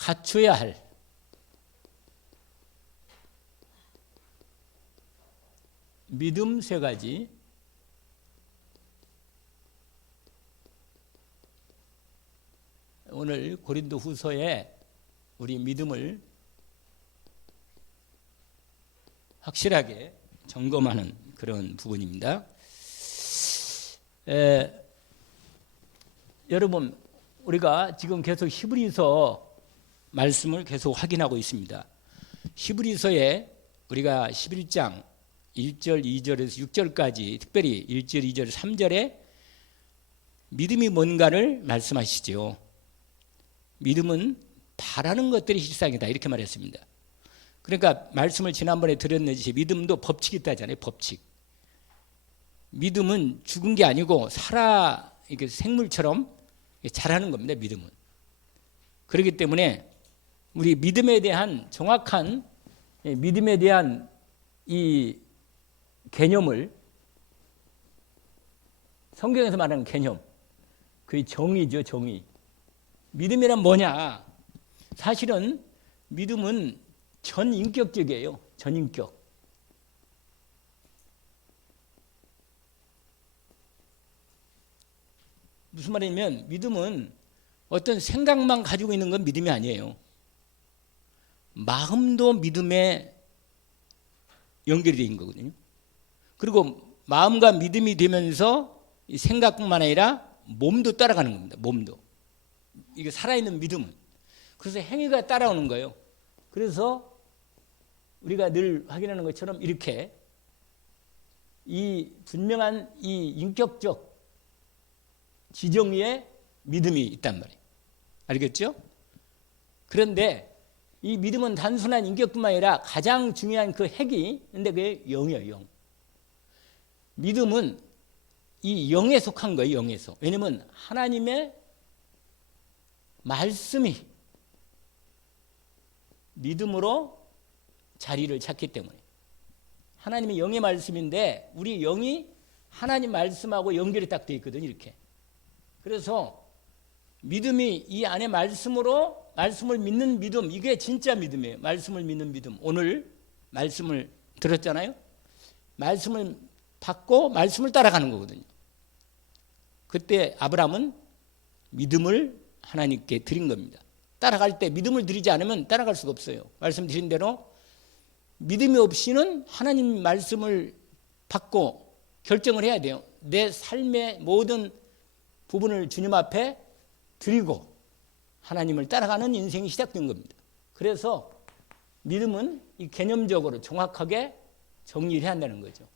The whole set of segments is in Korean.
갖춰야 할 믿음 세 가지. 오늘 고린도 후서에 우리 믿음을 확실하게 점검하는 그런 부분입니다. 여러분, 우리가 지금 계속 히브리서 말씀을 계속 확인하고 있습니다. 히브리서에 우리가 11장 1절, 2절에서 6절까지, 특별히 1절, 2절, 3절에 믿음이 뭔가를 말씀하시죠. 믿음은 바라는 것들이 실상이다, 이렇게 말했습니다. 그러니까 말씀을 지난번에 드렸는지 믿음도 법칙이 있다잖아요. 법칙. 믿음은 죽은 게 아니고 살아, 이게 생물처럼 자라는 겁니다. 믿음은. 그렇기 때문에 우리 믿음에 대한 정확한 믿음에 대한 이 개념을 성경에서 말하는 개념, 그게 정의죠. 정의. 믿음이란 뭐냐? 사실은 믿음은 전인격적이에요. 전인격. 무슨 말이냐면 믿음은 어떤 생각만 가지고 있는 건 믿음이 아니에요. 마음도 믿음에 연결이 되어 있는 거거든요. 그리고 마음과 믿음이 되면서 생각뿐만 아니라 몸도 따라가는 겁니다. 몸도. 이게 살아있는 믿음은. 그래서 행위가 따라오는 거예요. 그래서 우리가 늘 확인하는 것처럼 이렇게 이 분명한 이 인격적 지정 위에 믿음이 있단 말이에요. 알겠죠? 그런데 이 믿음은 단순한 인격뿐만 아니라 가장 중요한 그 핵이 있는데 그게 영이에요. 영. 믿음은 이 영에 속한 거예요. 영에서. 왜냐하면 하나님의 말씀이 믿음으로 자리를 찾기 때문에. 하나님의 영의 말씀인데 우리 영이 하나님 말씀하고 연결이 딱 되어 있거든요. 이렇게. 그래서 믿음이 이 안에 말씀을 믿는 믿음, 이게 진짜 믿음이에요. 말씀을 믿는 믿음. 오늘 말씀을 들었잖아요. 말씀을 받고 말씀을 따라가는 거거든요. 그때 아브라함은 믿음을 하나님께 드린 겁니다. 따라갈 때 믿음을 드리지 않으면 따라갈 수가 없어요. 말씀드린 대로 믿음이 없이는 하나님 말씀을 받고 결정을 해야 돼요. 내 삶의 모든 부분을 주님 앞에 드리고 하나님을 따라가는 인생이 시작된 겁니다. 그래서 믿음은 이 개념적으로 정확하게 정리를 해야 한다는 거죠.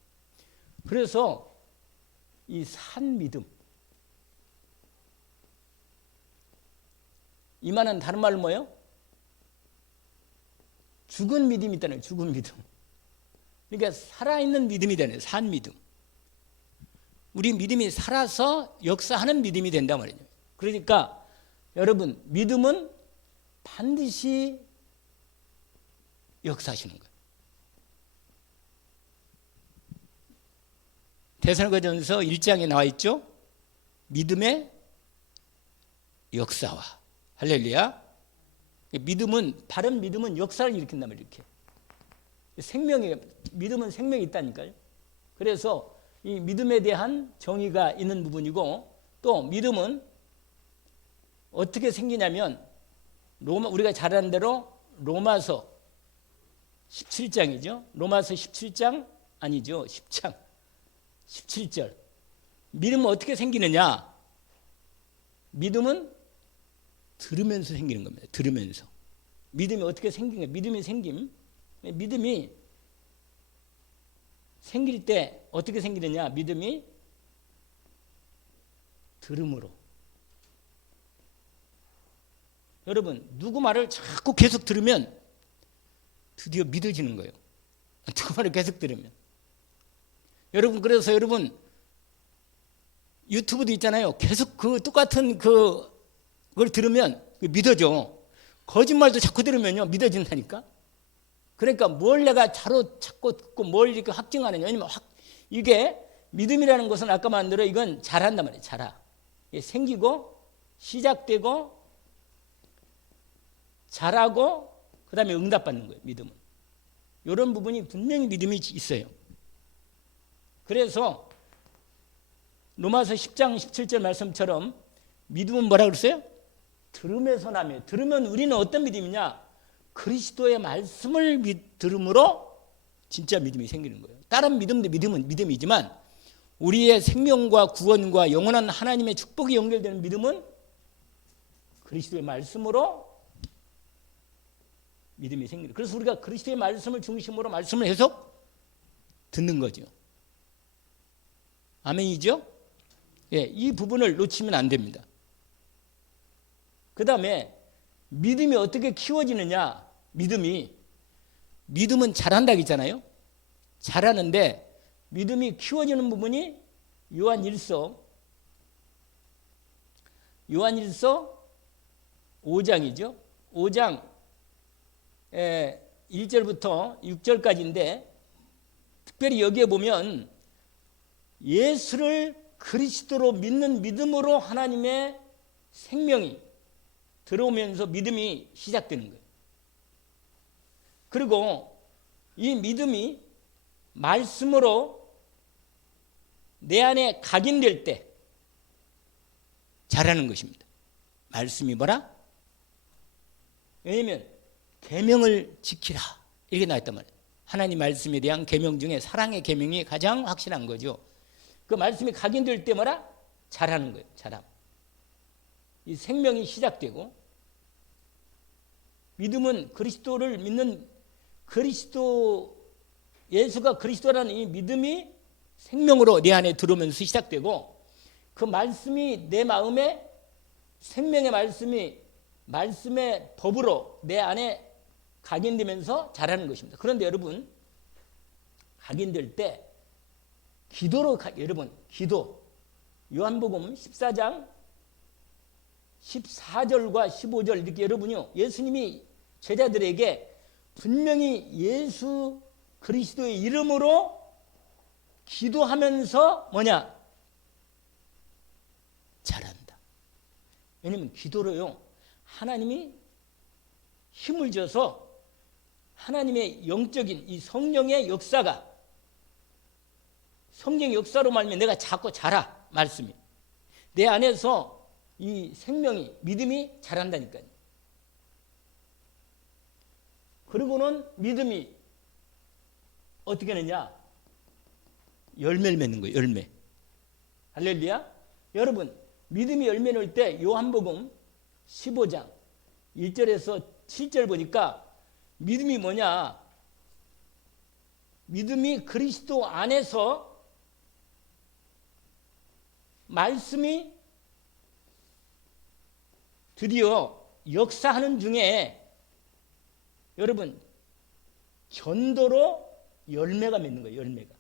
그래서 이 산 믿음, 이 말은 다른 말로 뭐예요? 죽은 믿음이 있다는 거예요. 죽은 믿음. 그러니까 살아있는 믿음이 되는, 산 믿음. 우리 믿음이 살아서 역사하는 믿음이 된단 말이에요. 그러니까 여러분, 믿음은 반드시 역사하시는 거예요. 데살로니가전서 1장에 나와 있죠. 믿음의 역사와. 할렐루야. 믿음은, 바른 믿음은 역사를 일으킨단 말이에요. 이렇게. 생명이, 믿음은 생명이 있다니까요. 그래서 이 믿음에 대한 정의가 있는 부분이고, 또 믿음은 어떻게 생기냐면 우리가 잘 아는 대로 로마서 17장이죠. 로마서 17장 아니죠. 10장 17절. 믿음은 어떻게 생기느냐? 믿음은 들으면서 생기는 겁니다. 들으면서. 믿음이 어떻게 생기는 거예요? 믿음이 생김. 믿음이 생길 때 어떻게 생기느냐? 믿음이 들음으로. 여러분, 누구 말을 자꾸 계속 들으면 드디어 믿어지는 거예요. 누구 말을 계속 들으면. 여러분, 그래서 여러분 유튜브도 있잖아요. 계속 그 똑같은 그걸 들으면 믿어져. 거짓말도 자꾸 들으면요 믿어진다니까. 그러니까 뭘 내가 자꾸 듣고 뭘 이렇게 확증하느냐. 왜냐면 이게 믿음이라는 것은 아까 말한 이건 자란단 말이에요. 자라. 생기고 시작되고 잘하고 그 다음에 응답받는 거예요. 믿음은. 이런 부분이 분명히 믿음이 있어요. 그래서 로마서 10장 17절 말씀처럼 믿음은 뭐라 그랬어요? 들음에서 나며. 들으면 우리는 어떤 믿음이냐? 그리스도의 말씀을 들음으로 진짜 믿음이 생기는 거예요. 다른 믿음도 믿음은 믿음이지만 우리의 생명과 구원과 영원한 하나님의 축복이 연결되는 믿음은 그리스도의 말씀으로 믿음이 생기는 거예요. 그래서 우리가 그리스도의 말씀을 중심으로 말씀을 계속 듣는 거죠. 아멘이죠? 예, 이 부분을 놓치면 안 됩니다. 그 다음에 믿음이 어떻게 키워지느냐? 믿음은 잘한다고 했잖아요. 잘하는데 믿음이 키워지는 부분이 요한일서 5장이죠. 5장 1절부터 6절까지인데 특별히 여기에 보면 예수를 그리스도로 믿는 믿음으로 하나님의 생명이 들어오면서 믿음이 시작되는 거예요. 그리고 이 믿음이 말씀으로 내 안에 각인될 때 잘하는 것입니다. 말씀이 뭐라? 왜냐하면 계명을 지키라 이렇게 나왔단 말이에요. 하나님 말씀에 대한 계명 중에 사랑의 계명이 가장 확실한 거죠. 그 말씀이 각인될 때 뭐라? 잘하는 거예요. 잘함. 이 생명이 시작되고 믿음은 그리스도를 믿는 예수가 그리스도라는 이 믿음이 생명으로 내 안에 들어오면서 시작되고 그 말씀이 내 마음에 생명의 말씀의 법으로 내 안에 각인되면서 자라는 것입니다. 그런데 여러분 각인될 때 기도 요한복음 14장 14절과 15절 이렇게 여러분요 예수님이 제자들에게 분명히 예수 그리스도의 이름으로 기도하면서 뭐냐? 잘한다. 왜냐하면 기도로요 하나님이 힘을 줘서 하나님의 영적인 이 성령의 역사가 성령의 역사로 말미암아 내가 자꾸 자라 말씀이 내 안에서 이 생명이 믿음이 자란다니까요. 그리고는 믿음이 어떻게 하느냐? 열매를 맺는 거예요. 열매. 할렐루야. 여러분 믿음이 열매 낼 때 요한복음 15장 1절에서 7절 보니까 믿음이 뭐냐? 믿음이 그리스도 안에서 말씀이 드디어 역사하는 중에 여러분 전도로 열매가 맺는 거예요. 열매가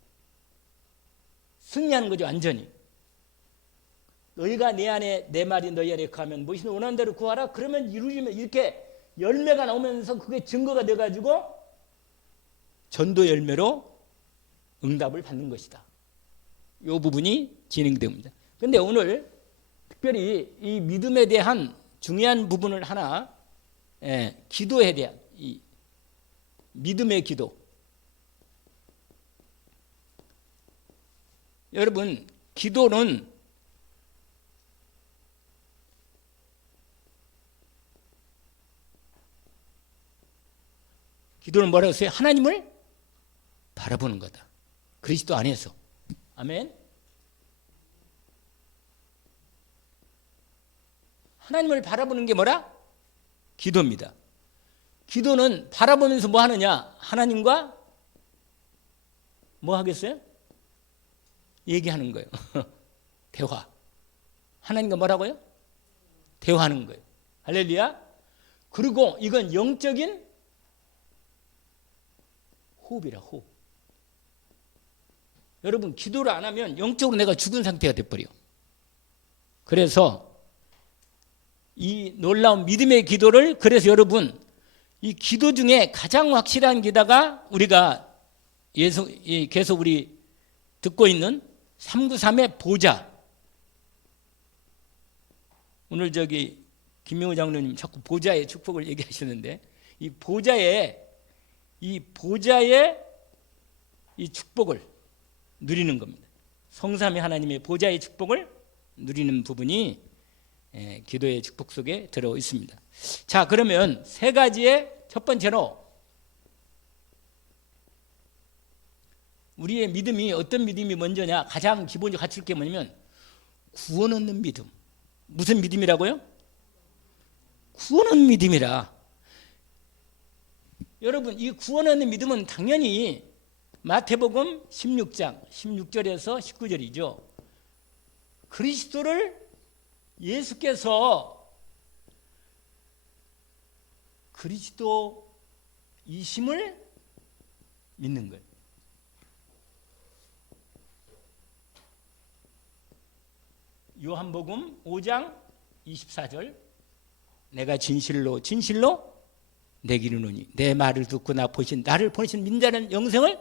승리하는 거죠. 완전히 너희가 내 안에 내 말이 너희 안에 거하면 무엇이 원하는 대로 구하라. 그러면 이루어지면 이렇게 열매가 나오면서 그게 증거가 돼가지고 전도 열매로 응답을 받는 것이다. 이 부분이 진행됩니다. 그런데 오늘 특별히 이 믿음에 대한 중요한 부분을 하나 기도에 대한 이 믿음의 기도. 여러분 기도는 뭐라고 했어요? 하나님을 바라보는 거다. 그리스도 안에서. 아멘. 하나님을 바라보는 게 뭐라? 기도입니다. 기도는 바라보면서 뭐 하느냐? 하나님과 뭐 하겠어요? 얘기하는 거예요. 대화. 하나님과 뭐라고요? 대화하는 거예요. 할렐루야. 그리고 이건 영적인 호흡이라 호흡. 여러분 기도를 안 하면 영적으로 내가 죽은 상태가 돼버려. 그래서 이 놀라운 믿음의 기도를 그래서 여러분 이 기도 중에 가장 확실한 기도가 우리가 계속 우리 듣고 있는 393의 보좌. 오늘 김명호 장로님 자꾸 보좌의 축복을 얘기하시는데 이 보좌의 이 축복을 누리는 겁니다. 성삼위 하나님의 보좌의 축복을 누리는 부분이 기도의 축복 속에 들어 있습니다. 자, 그러면 세 가지의 첫 번째로 우리의 믿음이 어떤 믿음이 먼저냐? 가장 기본적으로 갖출 게 뭐냐면 구원 얻는 믿음. 무슨 믿음이라고요? 구원 얻는 믿음이라. 여러분, 이 구원 얻는 믿음은 당연히 마태복음 16장 16절에서 19절이죠. 그리스도를 예수께서 그리스도이심을 믿는 거예요. 요한복음 5장 24절 내가 진실로 내게 이르노니 내 말을 듣고 나를 보내신 민자는 영생을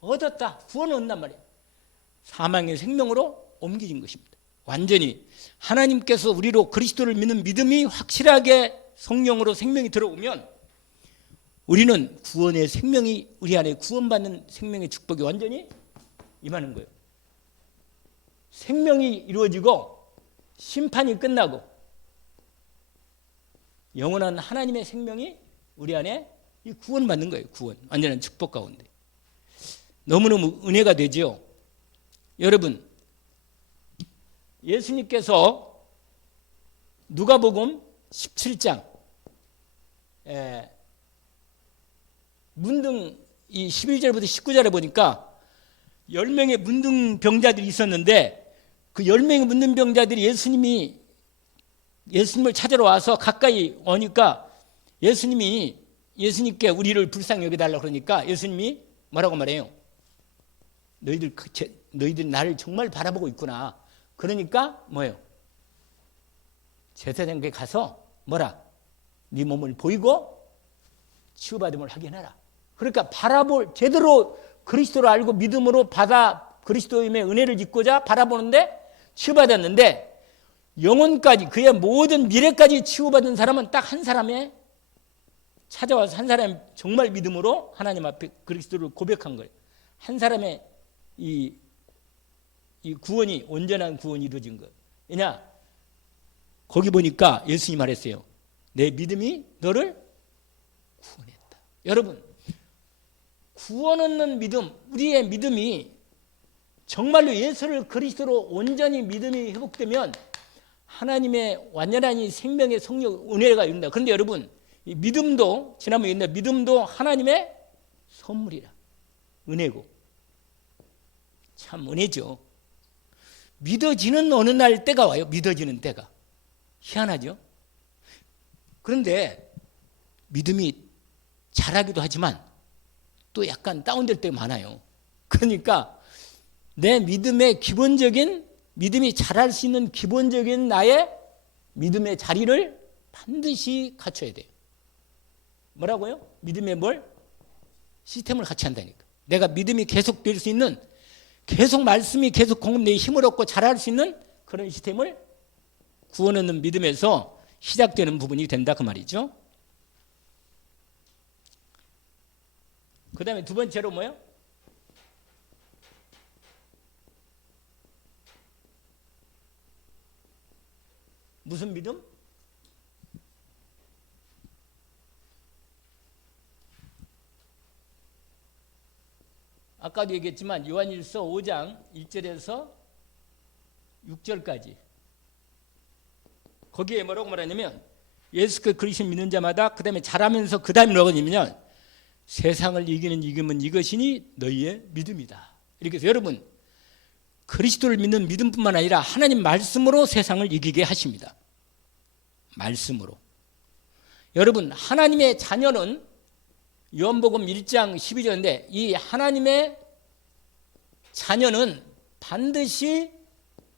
얻었다. 구원을 얻는단 말이에요. 사망의 생명으로 옮겨진 것입니다. 완전히 하나님께서 우리로 그리스도를 믿는 믿음이 확실하게 성령으로 생명이 들어오면 우리는 구원의 생명이 우리 안에 구원받는 생명의 축복이 완전히 임하는 거예요. 생명이 이루어지고 심판이 끝나고 영원한 하나님의 생명이 우리 안에 구원받는 거예요. 구원. 완전한 축복 가운데. 너무너무 은혜가 되죠. 여러분, 예수님께서 누가복음 17장 문둥 이 11절부터 19절에 보니까 10명의 문둥병자들이 있었는데 그 10명의 문둥병자들이 예수님을 찾으러 와서 가까이 오니까 예수님께 우리를 불쌍히 여겨달라고 그러니까 예수님이 뭐라고 말해요? 너희들 나를 정말 바라보고 있구나. 그러니까 뭐예요? 제사장에게 가서 뭐라? 네 몸을 보이고 치유받음을 하게 해라. 그러니까 제대로 그리스도를 알고 믿음으로 그리스도임의 은혜를 잊고자 바라보는데 치유받았는데 영혼까지 그의 모든 미래까지 치유받은 사람은 딱 한 사람에 찾아와서 한 사람이 정말 믿음으로 하나님 앞에 그리스도를 고백한 거예요. 한 사람의 이 구원이 온전한 구원이 이루어진 거예요. 왜냐? 거기 보니까 예수님이 말했어요. 내 믿음이 너를 구원했다. 여러분, 구원 얻는 믿음, 우리의 믿음이 정말로 예수를 그리스도로 온전히 믿음이 회복되면 하나님의 완전한 이 생명의 성령 은혜가 이룬다. 그런데 여러분, 이 믿음도 지난번에 얘기했는데 믿음도 하나님의 선물이라. 은혜고. 참 은혜죠. 믿어지는 어느 날 때가 와요. 믿어지는 때가. 희한하죠. 그런데 믿음이 자라기도 하지만 또 약간 다운될 때가 많아요. 그러니까 내 믿음의 기본적인 믿음이 자랄 수 있는 기본적인 나의 믿음의 자리를 반드시 갖춰야 돼요. 뭐라고요? 믿음의 시스템을 같이 한다니까. 내가 믿음이 계속 될 수 있는 계속 말씀이 계속 내 힘을 얻고 자랄 수 있는 그런 시스템을 구원 얻는 믿음에서 시작되는 부분이 된다 그 말이죠. 그 다음에 두 번째로 뭐예요? 무슨 믿음? 아까도 얘기했지만 요한일서 5장 1절에서 6절까지 거기에 뭐라고 말하냐면 예수 그리스도 믿는 자마다 그 다음에 자라면서 그 다음에 뭐라고 하냐면 세상을 이기는 이김은 이것이니 너희의 믿음이다. 이렇게 해서 여러분 그리스도를 믿는 믿음뿐만 아니라 하나님 말씀으로 세상을 이기게 하십니다. 말씀으로. 여러분 하나님의 자녀는 요한복음 1장 12절인데 이 하나님의 자녀는 반드시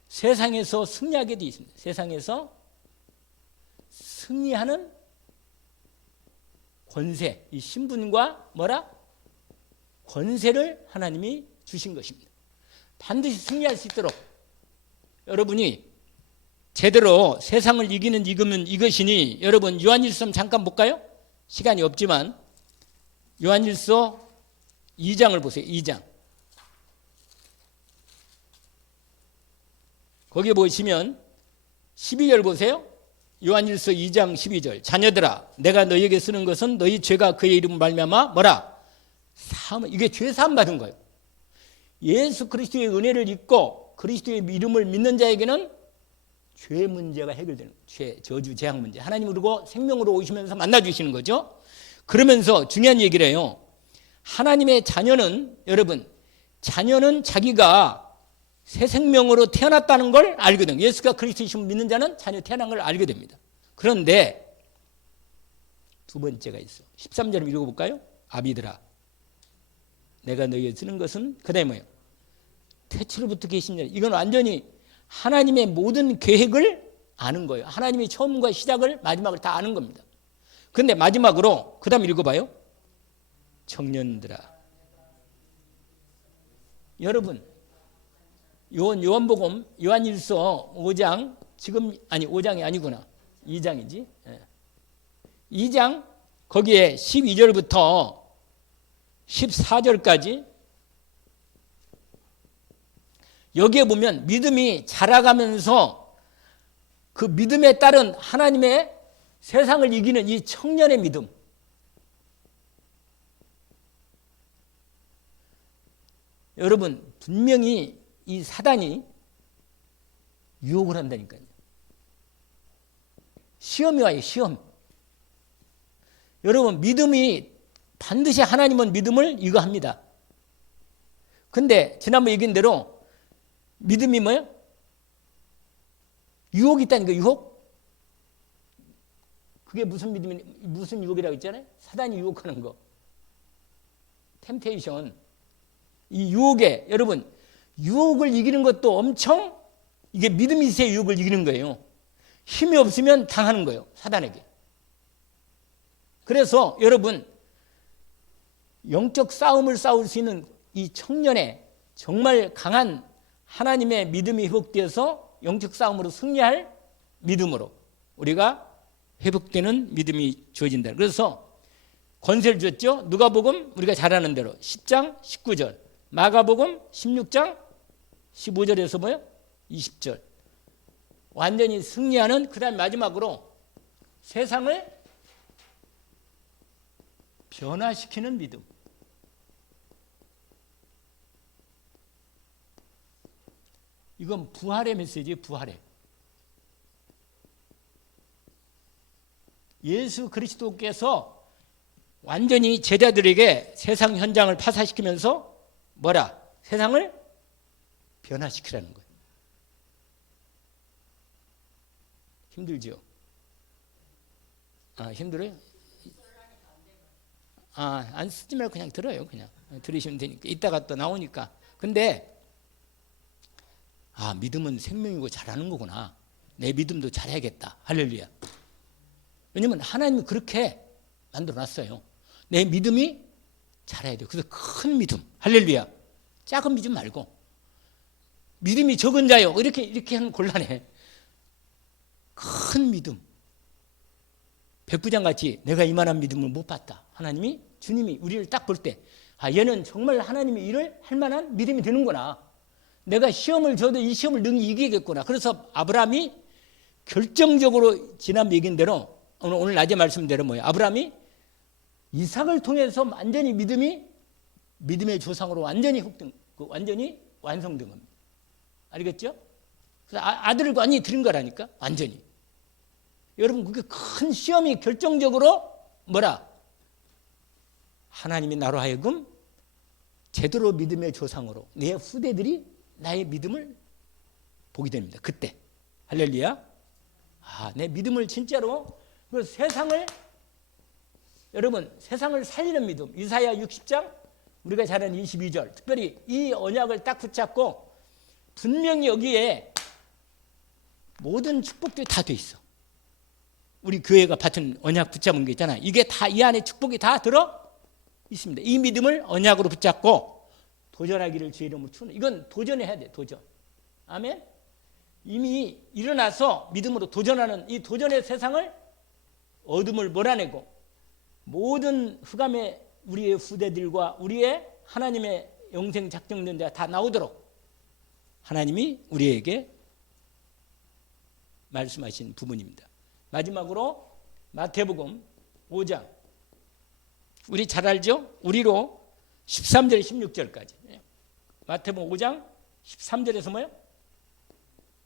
세상에서 승리하게 되어 있습니다. 세상에서 승리하는 권세, 이 신분과 권세를 하나님이 주신 것입니다. 반드시 승리할 수 있도록 여러분이 제대로 세상을 이기는 이것이니 여러분 요한일서 잠깐 볼까요? 시간이 없지만 요한일서 2장을 보세요. 2장. 거기 보시면 12절 보세요. 요한일서 2장 12절. 자녀들아 내가 너희에게 쓰는 것은 너희 죄가 그의 이름을 말미암아 뭐라? 이게 죄 사함 받은 거예요. 예수 그리스도의 은혜를 입고 그리스도의 이름을 믿는 자에게는 죄 문제가 해결되는 거예요. 죄, 저주, 재앙 문제. 하나님 그리고 생명으로 오시면서 만나주시는 거죠. 그러면서 중요한 얘기를 해요. 하나님의 자녀는 여러분 자녀는 자기가 새 생명으로 태어났다는 걸 알거든요. 예수가 그리스도이심을 믿는 자는 자녀 태어난 걸 알게 됩니다. 그런데 두 번째가 있어. 13절 읽어볼까요? 아비들아 내가 너희에게 쓰는 것은 그 다음에 뭐예요? 태초로부터 계신 자. 이건 완전히 하나님의 모든 계획을 아는 거예요. 하나님의 처음과 시작을 마지막을 다 아는 겁니다. 그런데 마지막으로 그 다음 읽어봐요. 청년들아 여러분 요한복음 요한일서 5장 지금 아니 5장이 아니구나 2장이지 2장 거기에 12절부터 14절까지 여기에 보면 믿음이 자라가면서 그 믿음에 따른 하나님의 세상을 이기는 이 청년의 믿음 여러분 분명히 이 사단이 유혹을 한다니까요. 시험이 와요. 시험. 여러분 믿음이 반드시 하나님은 믿음을 이거 합니다. 근데 지난번 얘기한 대로 믿음이 뭐예요? 유혹이 있다니까 유혹? 그게 무슨 믿음이 무슨 유혹이라고 했잖아요? 사단이 유혹하는 거. 템테이션. 이 유혹에 여러분 유혹을 이기는 것도 엄청 이게 믿음이 있어야 유혹을 이기는 거예요. 힘이 없으면 당하는 거예요. 사단에게. 그래서 여러분 영적 싸움을 싸울 수 있는 이 청년의 정말 강한 하나님의 믿음이 회복되어서 영적 싸움으로 승리할 믿음으로 우리가 회복되는 믿음이 주어진다. 그래서 권세를 줬죠. 누가복음 우리가 잘 아는 대로 10장 19절 마가복음 16장 15절에서 뭐예요? 20절 완전히 승리하는 그 다음 마지막으로 세상을 변화시키는 믿음 이건 부활의 메시지예요. 부활의 예수 그리스도께서 완전히 제자들에게 세상 현장을 파사시키면서 뭐라? 세상을 변화시키라는 거예요. 힘들죠? 힘들어요? 안 쓰지 말고 그냥 들어요. 그냥 들으시면 되니까. 이따가 또 나오니까. 근데 믿음은 생명이고 잘하는 거구나. 내 믿음도 잘해야겠다. 할렐루야. 왜냐면 하나님이 그렇게 만들어놨어요. 내 믿음이 잘해야 돼요. 그래서 큰 믿음. 할렐루야. 작은 믿음 말고 믿음이 적은 자요. 이렇게 하면 곤란해. 큰 믿음. 백부장같이 내가 이만한 믿음을 못 봤다. 하나님이 주님이 우리를 딱 볼 때 얘는 정말 하나님의 일을 할 만한 믿음이 되는구나. 내가 시험을 줘도 이 시험을 능히 이기겠구나. 그래서 아브라함이 결정적으로 지난 얘기인 대로 오늘 낮에 말씀대로 뭐예요? 아브라함이 이삭을 통해서 완전히 믿음의 조상으로 완전히 완성된 겁니다. 알겠죠? 그래서 아들을 완전히 드린 거라니까. 완전히. 여러분 그게 큰 시험이 결정적으로 뭐라? 하나님이 나로 하여금 제대로 믿음의 조상으로 내 후대들이 나의 믿음을 보게 됩니다. 그때. 할렐루야. 내 믿음을 진짜로 그 세상을 살리는 믿음. 이사야 60장 우리가 잘 아는 22절. 특별히 이 언약을 딱 붙잡고 분명히 여기에 모든 축복들이 다 돼 있어. 우리 교회가 받은 언약 붙잡은 게 있잖아. 이게 다 이 안에 축복이 다 들어 있습니다. 이 믿음을 언약으로 붙잡고 도전하기를 주의 이름으로 추는. 이건 도전해야 돼. 도전. 아멘. 이미 일어나서 믿음으로 도전하는 이 도전의 세상을 어둠을 몰아내고 모든 흑암의 우리의 후대들과 우리의 하나님의 영생 작정된 데가 다 나오도록 하나님이 우리에게 말씀하신 부분입니다. 마지막으로 마태복음 5장 우리 잘 알죠? 우리로 13절 16절까지 마태복음 5장 13절에서 뭐요?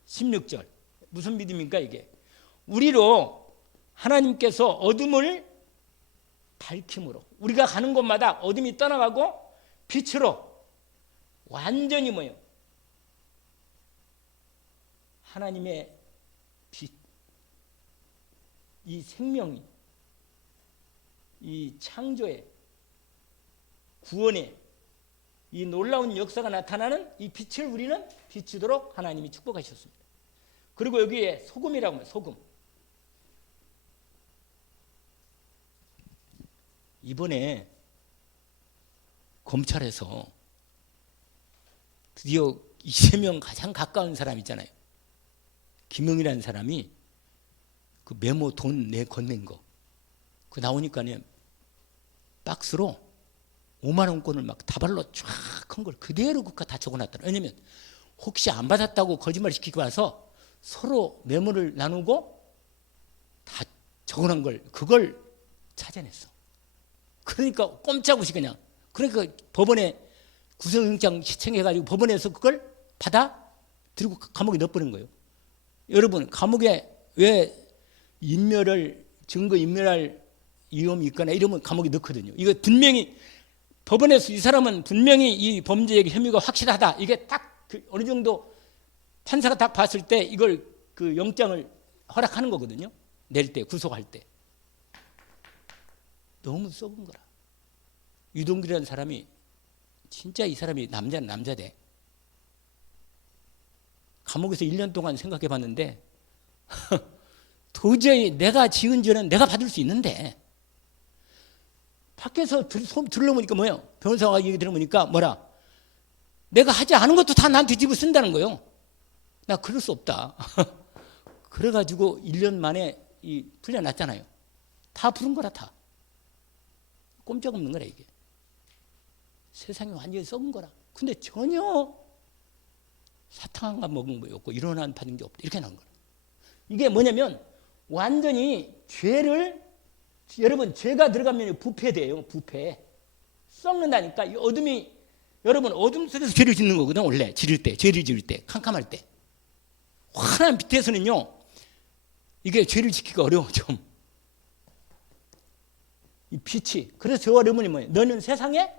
16절 무슨 믿음입니까 이게? 우리로 하나님께서 어둠을 밝힘으로 우리가 가는 곳마다 어둠이 떠나가고 빛으로 완전히 뭐예요? 하나님의 빛, 이 생명이 이 창조의 구원의 이 놀라운 역사가 나타나는 이 빛을 우리는 비추도록 하나님이 축복하셨습니다. 그리고 여기에 소금이라고 합니다. 소금. 이번에 검찰에서 드디어 이재명 가장 가까운 사람 있잖아요. 김영이라는 사람이 그 메모 돈 내 건넨 거. 그 나오니까요. 박스로 5만 원권을 막 다발로 쫙 한 걸 그대로 그까 다 적어놨더라. 왜냐면 혹시 안 받았다고 거짓말 시키고 와서 서로 메모를 나누고 다 적어놓은 걸 그걸 찾아냈어. 그러니까 꼼짝없이 그냥 그러니까 법원에 구속영장 시청해가지고 법원에서 그걸 받아 들고 감옥에 넣어버린 거예요. 여러분 감옥에 왜 증거 인멸할 위험이 있거나 이러면 감옥에 넣거든요. 이거 분명히 법원에서 이 사람은 분명히 이 범죄의 혐의가 확실하다. 이게 딱 그 어느 정도 판사가 딱 봤을 때 이걸 그 영장을 허락하는 거거든요. 낼 때 구속할 때. 너무 썩은 거라. 유동규라는 사람이 진짜 이 사람이 남자는 남자대. 감옥에서 1년 동안 생각해 봤는데 도저히 내가 지은 죄는 내가 받을 수 있는데 밖에서 들러보니까 뭐예요? 변호사가 얘기 들어보니까 뭐라? 내가 하지 않은 것도 다 나한테 뒤집어 쓴다는 거예요. 나 그럴 수 없다. 그래가지고 1년 만에 풀려났잖아요. 다 부른 거라 다. 꼼짝없는 거라 이게. 세상이 완전히 썩은 거라. 근데 전혀 사탕 한 먹은 거 없고 일어난 받은 게 없다. 이렇게 나온 거라. 이게 뭐냐면 완전히 여러분 죄가 들어가면 부패돼요. 부패. 썩는다니까. 이 어둠이 여러분 어둠 속에서 죄를 짓는 거거든. 원래 죄를 지을 때 캄캄할 때. 환한 빛에서는요. 이게 죄를 지키기가 어려워 좀. 이 빛이. 그래서 저 어려움이 뭐예요? 너는 세상의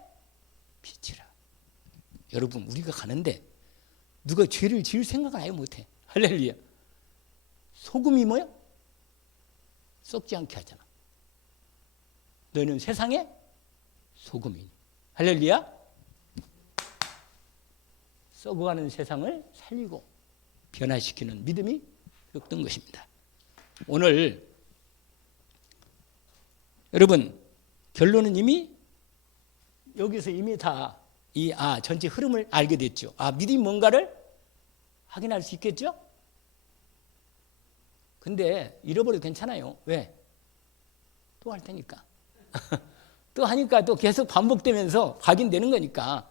빛이라. 여러분 우리가 가는데 누가 죄를 지을 생각을 아예 못해. 할렐루야. 소금이 뭐야? 썩지 않게 하잖아. 너는 세상의 소금이니. 할렐루야. 썩어가는 세상을 살리고 변화시키는 믿음이 없던 것입니다. 오늘 여러분 결론은 이미 여기서 이미 다 전체 흐름을 알게 됐죠. 믿음이 뭔가를 확인할 수 있겠죠? 근데 잃어버려도 괜찮아요. 왜? 또 할 테니까. 또 하니까 또 계속 반복되면서 각인되는 거니까.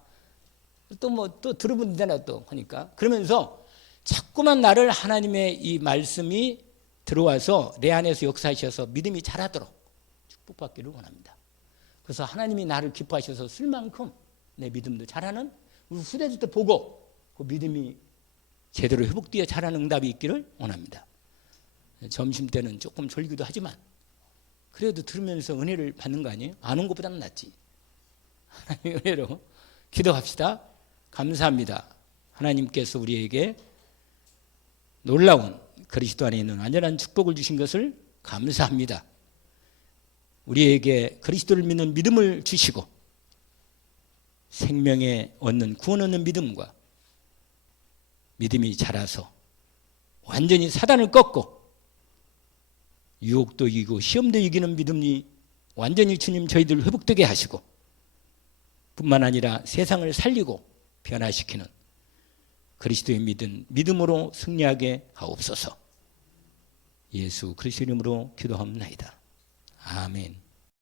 또 들어보면 되나 또 하니까. 그러면서 자꾸만 나를 하나님의 이 말씀이 들어와서 내 안에서 역사하셔서 믿음이 자라도록 축복받기를 원합니다. 그래서 하나님이 나를 기뻐하셔서 쓸 만큼 내 믿음도 자라는 우리 후대들도 보고 그 믿음이 제대로 회복되어 자라는 응답이 있기를 원합니다. 점심 때는 조금 졸기도 하지만 그래도 들으면서 은혜를 받는 거 아니에요? 아는 것보다는 낫지. 하나님의 은혜로 기도합시다. 감사합니다. 하나님께서 우리에게 놀라운 그리스도 안에 있는 완전한 축복을 주신 것을 감사합니다. 우리에게 그리스도를 믿는 믿음을 주시고 생명에 얻는 구원 얻는 믿음과 믿음이 자라서 완전히 사단을 꺾고 유혹도 이기고 시험도 이기는 믿음이 완전히 주님 저희들 회복되게 하시고 뿐만 아니라 세상을 살리고 변화시키는 그리스도의 믿음으로 승리하게 하옵소서. 예수 그리스도 이름으로 기도합니다. 아멘.